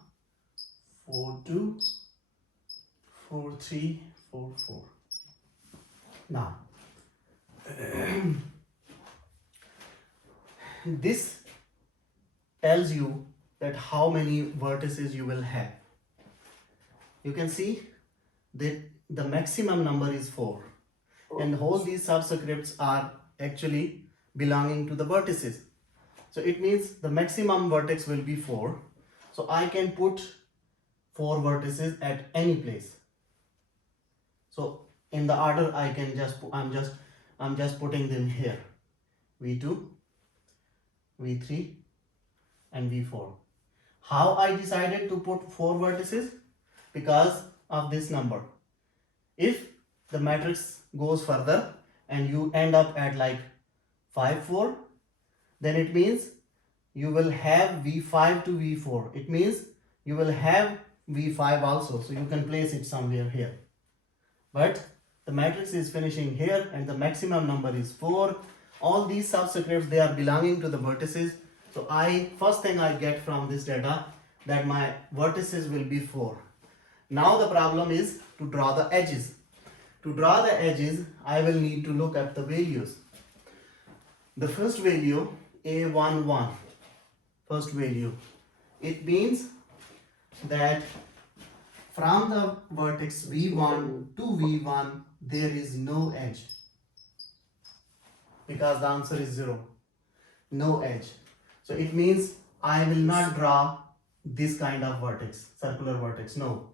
42, 43, 44. Now this tells you that how many vertices you will have. You can see that the maximum number is 4, and all these subscripts are actually belonging to the vertices. So it means the maximum vertex will be 4. So I can put 4 vertices at any place. So in the order I can I'm just putting them here: V2, V3 and V4. How I decided to put 4 vertices? Because of this number. If the matrix goes further and you end up at like 5, 4, then it means you will have V5 to V4. It means you will have V5 also, so you can place it somewhere here. But the matrix is finishing here and the maximum number is 4. All these subscripts, they are belonging to the vertices. So first thing I get from this data that my vertices will be 4. Now the problem is to draw the edges. To draw the edges, I will need to look at the values. The first value, A11, first value, it means that from the vertex V1 to V1 there is no edge, because the answer is 0. No edge. So it means I will not draw this kind of vertex, circular vertex, no.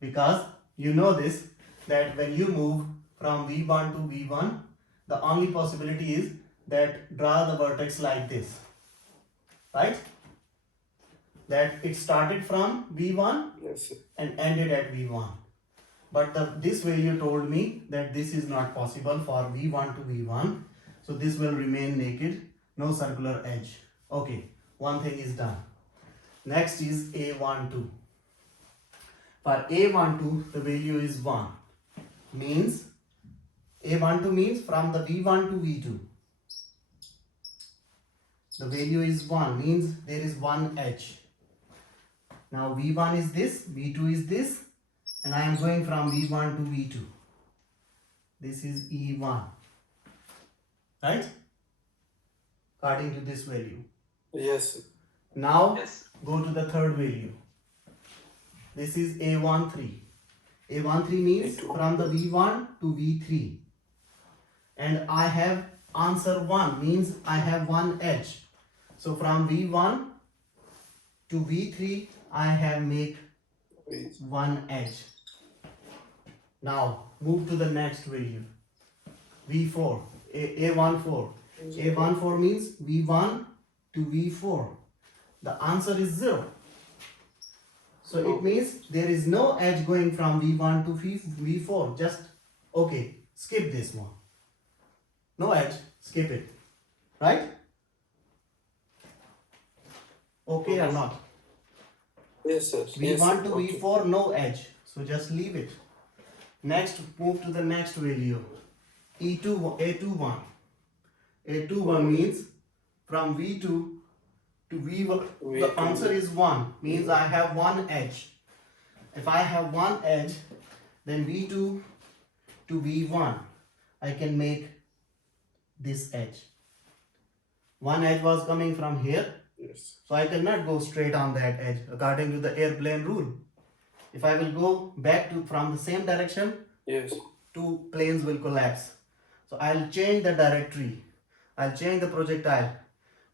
Because you know this, that when you move from V1 to V1, the only possibility is that draw the vertex like this, right? That it started from V1 Yes, sir. and ended at V1. But this value told me that this is not possible for V1 to V1. So this will remain naked, no circular edge. Okay, one thing is done. Next is A12. For A12, the value is 1. Means, A12 means from the V1 to V2. The value is 1, means there is one edge. Now V1 is this, V2 is this, and I am going from V1 to V2. This is E1. Right? According to this value. Yes, sir. Now Yes. go to the third value. This is A13. A13 means A2. from the V1 to V3. And I have answer 1, means I have one edge. So from V1 to V3 I have make Wait. one edge. Now move to the next value. V4, A14. A14 means V1 to V4. The answer is 0. So it means there is no edge going from V1 to V4. Just, okay, skip this one. No edge, skip it. Right? Okay or not? Yes, sir. Yes, V1 sir. to Okay. V4, no edge. So just leave it. Next, move to the next value. A21. A21 means from V2 to V1, the V2. answer is 1, means I have one edge. If I have one edge, then V2 to V1, I can make this edge. One edge was coming from here, Yes. so I cannot go straight on that edge according to the airplane rule. If I will go back to from the same direction, Yes. two planes will collapse. So I'll change the trajectory. I'll change the projectile.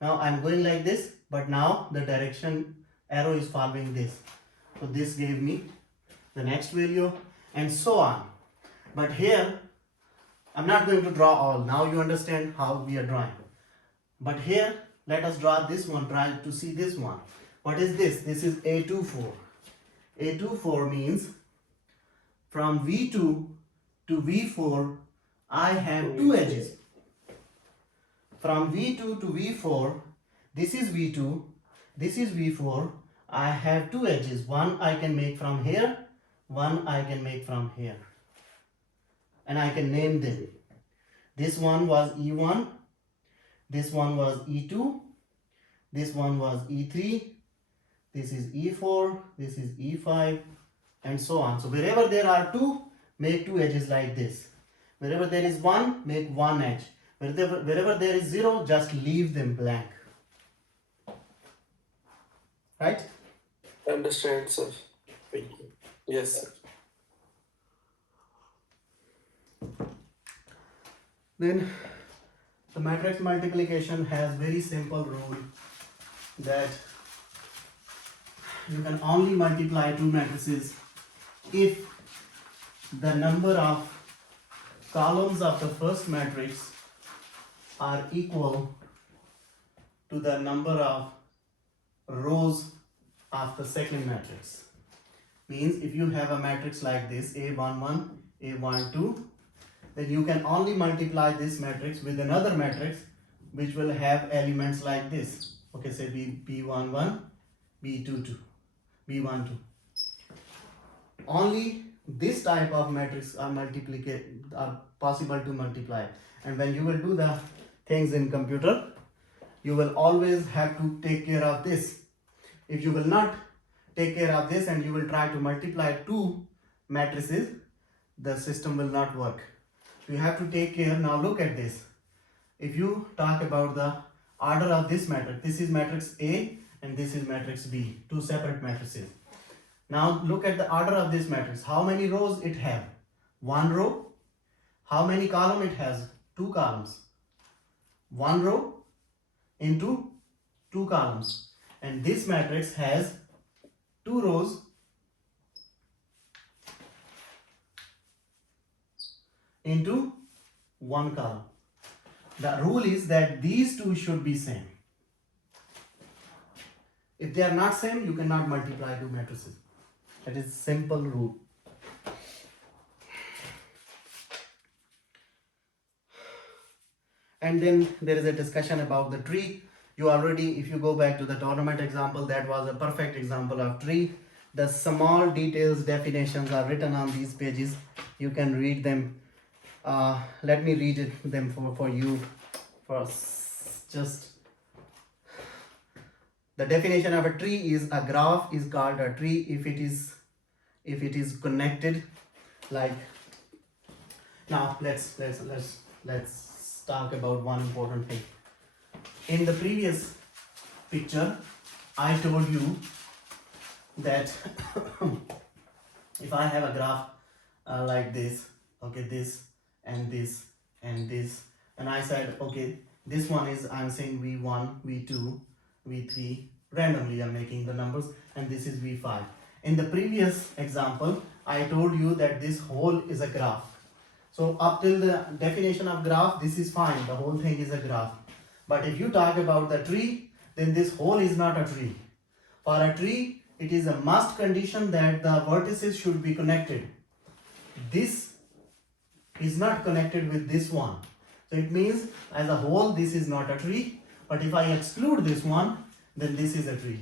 Now I'm going like this, but now the direction arrow is following this. So this gave me the next value and so on. But here, I'm not going to draw all. Now you understand how we are drawing. But here, let us draw this one, try to see this one. What is this? This is A24. A24 means from V2 to V4, I have two edges. From V2 to V4, this is V2, this is V4. I have two edges. One I can make from here, one I can make from here. And I can name them. This one was E1, this one was E2, this one was E3, this is E4, this is E5, and so on. So wherever there are two, make two edges like this. Wherever there is one, make one edge. Wherever there is zero, just leave them blank. Right? Understand, sir. Thank you. Yes, sir. Then the matrix multiplication has very simple rule that you can only multiply two matrices if the number of columns of the first matrix are equal to the number of rows of the second matrix. Means if you have a matrix like this, A11, A12, then you can only multiply this matrix with another matrix which will have elements like this. Okay, say B11, B22, B12. Only this type of matrix are possible to multiply. And when you will do the things in computer, you will always have to take care of this. If you will not take care of this and you will try to multiply two matrices, the system will not work. So you have to take care. Now look at this. If you talk about the order of this matrix, this is matrix A and this is matrix B, two separate matrices. Now look at the order of this matrix. How many rows it have? One row. How many columns it has? Two columns. One row into two columns. And this matrix has two rows into one column. The rule is that these two should be same. If they are not same, you cannot multiply two matrices. That is simple rule. And then there is a discussion about the tree. You already, if you go back to the tournament example, that was a perfect example of tree. The small details, definitions are written on these pages. You can read them. Let me read them for you. Just the definition of a tree is a graph is called a tree if it is connected. Like now, let's talk about one important thing. In the previous picture, I told you that if I have a graph like this, okay, this and this and this, and I said, okay, this one is, I'm saying V1, V2, V3, randomly I'm making the numbers, and this is V5. In the previous example, I told you that this whole is a graph. So up till the definition of graph, this is fine, the whole thing is a graph. But if you talk about the tree, then this whole is not a tree. For a tree, it is a must condition that the vertices should be connected. This is not connected with this one. So it means as a whole, this is not a tree. But if I exclude this one, then this is a tree.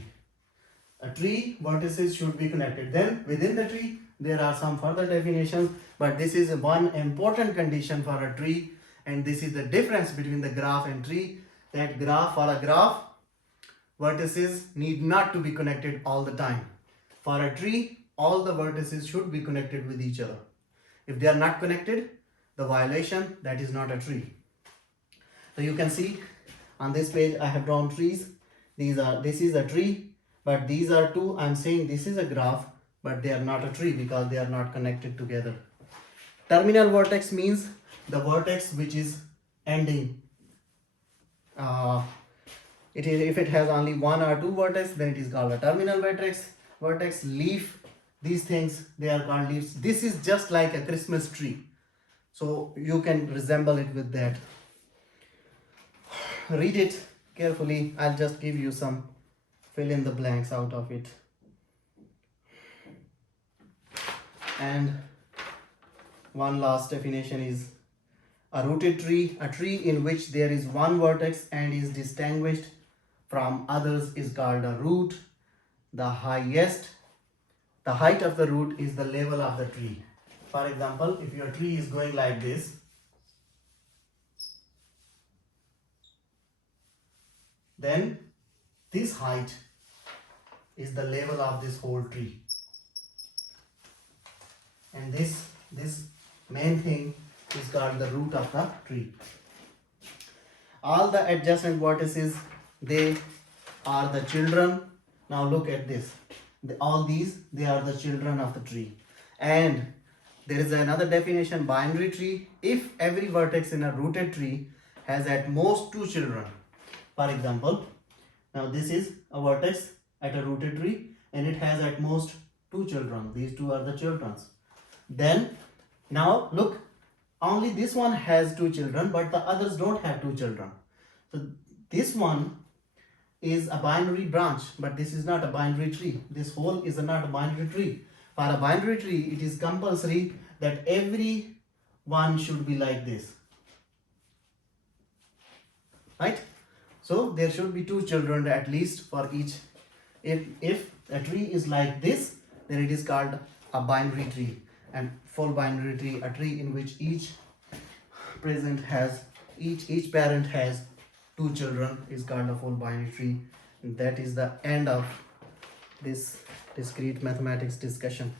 A tree vertices should be connected. Then within the tree, there are some further definitions, but this is one important condition for a tree, and this is the difference between the graph and tree. that graph, for a graph, vertices need not to be connected all the time. For a tree, all the vertices should be connected with each other. If they are not connected, the violation, that is not a tree. So you can see on this page I have drawn trees. This is a tree, but these are two. I'm saying this is a graph, but they are not a tree because they are not connected together. Terminal vertex means the vertex which is ending. If it has only one or two vertex, then it is called a terminal vertex. Vertex, leaf, these things, they are called leaves. This is just like a Christmas tree, so you can resemble it with that. Read it carefully. I'll just give you some fill in the blanks out of it. And one last definition is a rooted tree, a tree in which there is one vertex and is distinguished from others, is called a root. The height of the root is the level of the tree. For example, if your tree is going like this, then this height is the level of this whole tree, and this main thing is called the root of the tree. All the adjacent vertices, they are the children. Now look at this. All these, they are the children of the tree. And there is another definition, binary tree. If every vertex in a rooted tree has at most two children. For example, now this is a vertex at a rooted tree and it has at most two children. These two are the children. Then now look, only this one has two children, but the others don't have two children. So this one is a binary branch, but this is not a binary tree. This whole is not a binary tree. For a binary tree, it is compulsory that every one should be like this, right? So there should be two children at least for each. If a tree is like this, then it is called a binary tree. And full binary tree, a tree in which each parent has two children, is called a full binary tree. And that is the end of this discrete mathematics discussion.